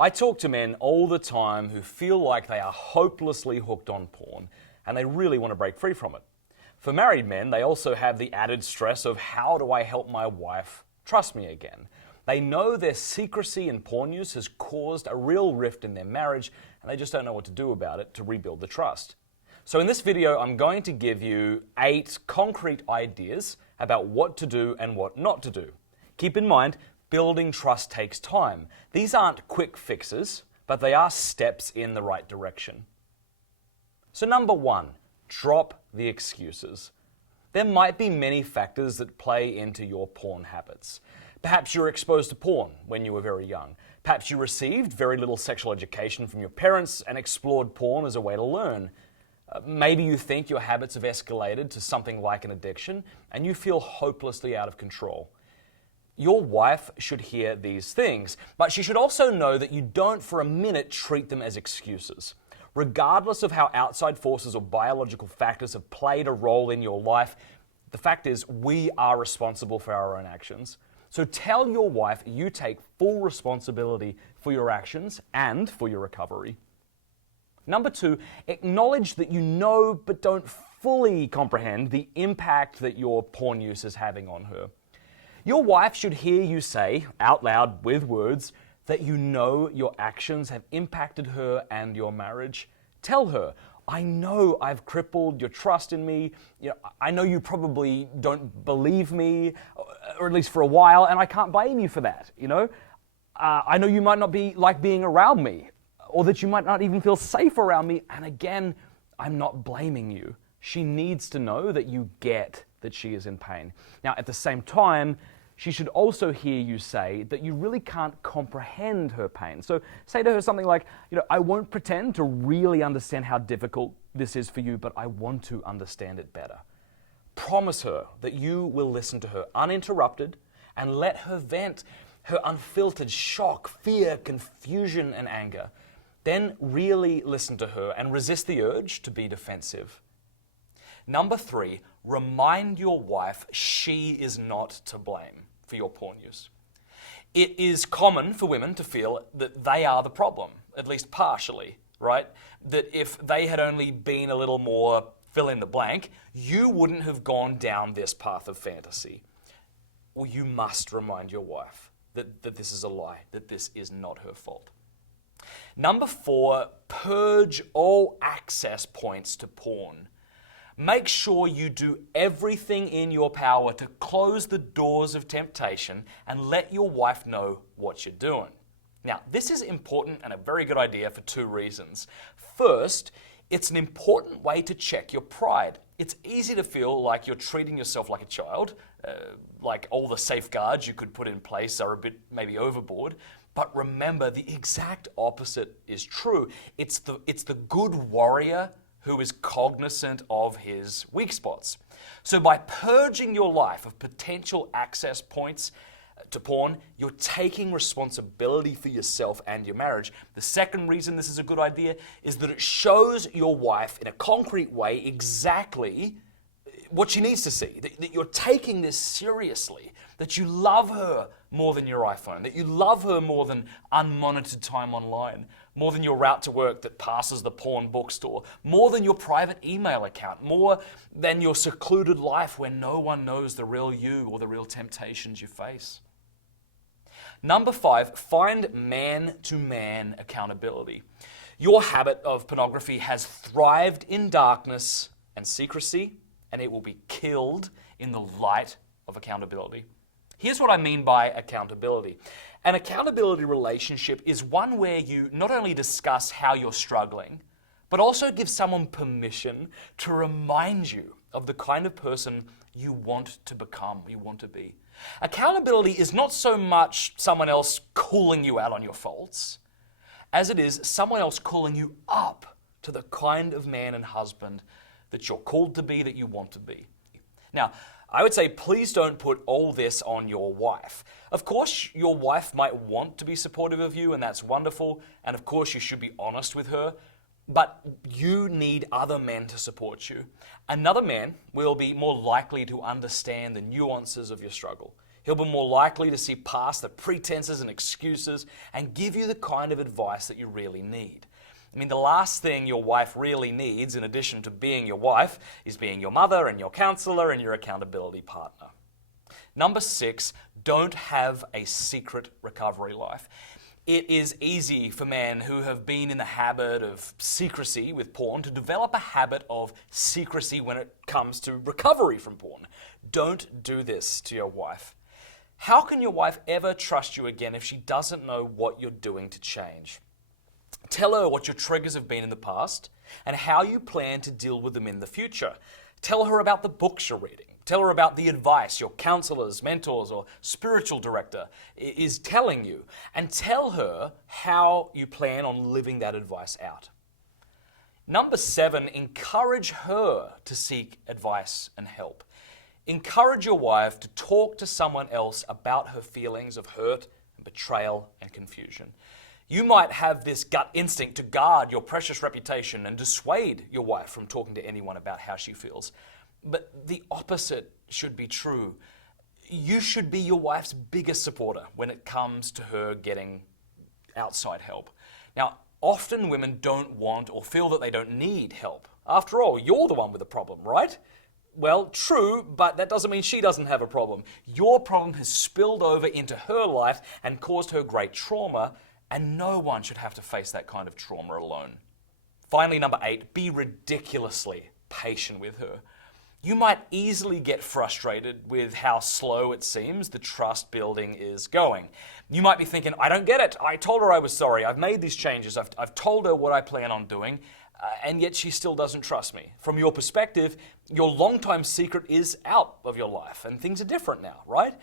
I talk to men all the time who feel like they are hopelessly hooked on porn and they really want to break free from it. For married men, they also have the added stress of how do I help my wife trust me again? They know their secrecy in porn use has caused a real rift in their marriage and they just don't know what to do about it to rebuild the trust. So in this video, I'm going to give you 8 concrete ideas about what to do and what not to do. Keep in mind, building trust takes time. These aren't quick fixes, but they are steps in the right direction. So number 1, drop the excuses. There might be many factors that play into your porn habits. Perhaps you were exposed to porn when you were very young. Perhaps you received very little sexual education from your parents and explored porn as a way to learn. Maybe you think your habits have escalated to something like an addiction and you feel hopelessly out of control. Your wife should hear these things, but she should also know that you don't for a minute treat them as excuses. Regardless of how outside forces or biological factors have played a role in your life, the fact is we are responsible for our own actions. So tell your wife you take full responsibility for your actions and for your recovery. Number 2, acknowledge that you know but don't fully comprehend the impact that your porn use is having on her. Your wife should hear you say, out loud with words, that you know your actions have impacted her and your marriage. Tell her, I know I've crippled your trust in me. I know you probably don't believe me, or at least for a while, and I can't blame you for that. I know you might not be like being around me, or that you might not even feel safe around me. And again, I'm not blaming you. She needs to know that you get that she is in pain. Now, at the same time, she should also hear you say that you really can't comprehend her pain. So say to her something like, I won't pretend to really understand how difficult this is for you, but I want to understand it better. Promise her that you will listen to her uninterrupted and let her vent her unfiltered shock, fear, confusion, and anger. Then really listen to her and resist the urge to be defensive. Number 3, remind your wife she is not to blame for your porn use. It is common for women to feel that they are the problem, at least partially, right? That if they had only been a little more fill in the blank, you wouldn't have gone down this path of fantasy. Well, you must remind your wife that this is a lie, that this is not her fault. Number 4, purge all access points to porn. Make sure you do everything in your power to close the doors of temptation and let your wife know what you're doing. Now, this is important and a very good idea for 2 reasons. First, it's an important way to check your pride. It's easy to feel like you're treating yourself like a child, like all the safeguards you could put in place are a bit maybe overboard. But remember, the exact opposite is true. It's the good warrior who is cognizant of his weak spots. So by purging your life of potential access points to porn, you're taking responsibility for yourself and your marriage. The second reason this is a good idea is that it shows your wife in a concrete way exactly what she needs to see, that you're taking this seriously, that you love her more than your iPhone, that you love her more than unmonitored time online, more than your route to work that passes the porn bookstore, more than your private email account, more than your secluded life where no one knows the real you or the real temptations you face. Number 5, find man-to-man accountability. Your habit of pornography has thrived in darkness and secrecy, and it will be killed in the light of accountability. Here's what I mean by accountability. An accountability relationship is one where you not only discuss how you're struggling, but also give someone permission to remind you of the kind of person you want to become, you want to be. Accountability is not so much someone else calling you out on your faults, as it is someone else calling you up to the kind of man and husband that you're called to be, that you want to be. Now, I would say please don't put all this on your wife. Of course, your wife might want to be supportive of you, and that's wonderful, and of course you should be honest with her, but you need other men to support you. Another man will be more likely to understand the nuances of your struggle. He'll be more likely to see past the pretenses and excuses and give you the kind of advice that you really need. I mean, the last thing your wife really needs, in addition to being your wife, is being your mother and your counselor and your accountability partner. Number 6, don't have a secret recovery life. It is easy for men who have been in the habit of secrecy with porn to develop a habit of secrecy when it comes to recovery from porn. Don't do this to your wife. How can your wife ever trust you again if she doesn't know what you're doing to change? Tell her what your triggers have been in the past and how you plan to deal with them in the future. Tell her about the books you're reading. Tell her about the advice your counselors, mentors, or spiritual director is telling you. And tell her how you plan on living that advice out. Number 7, encourage her to seek advice and help. Encourage your wife to talk to someone else about her feelings of hurt and betrayal and confusion. You might have this gut instinct to guard your precious reputation and dissuade your wife from talking to anyone about how she feels. But the opposite should be true. You should be your wife's biggest supporter when it comes to her getting outside help. Now, often women don't want or feel that they don't need help. After all, you're the one with the problem, right? Well, true, but that doesn't mean she doesn't have a problem. Your problem has spilled over into her life and caused her great trauma, and no one should have to face that kind of trauma alone. Finally, number 8, be ridiculously patient with her. You might easily get frustrated with how slow it seems the trust building is going. You might be thinking, I don't get it. I told her I was sorry. I've made these changes. I've told her what I plan on doing, and yet she still doesn't trust me. From your perspective, your long-time secret is out of your life, and things are different now, right?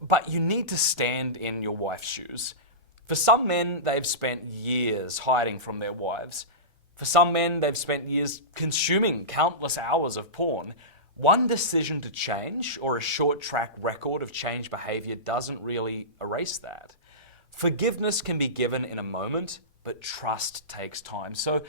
But you need to stand in your wife's shoes. For some men, they've spent years hiding from their wives. For some men, they've spent years consuming countless hours of porn. One decision to change or a short track record of changed behavior doesn't really erase that. Forgiveness can be given in a moment, but trust takes time. So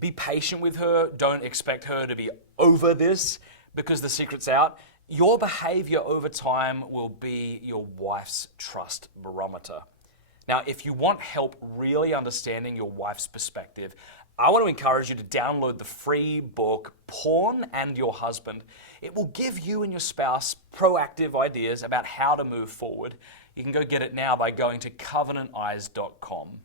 be patient with her. Don't expect her to be over this because the secret's out. Your behavior over time will be your wife's trust barometer. Now, if you want help really understanding your wife's perspective, I want to encourage you to download the free book, Porn and Your Husband. It will give you and your spouse proactive ideas about how to move forward. You can go get it now by going to covenanteyes.com.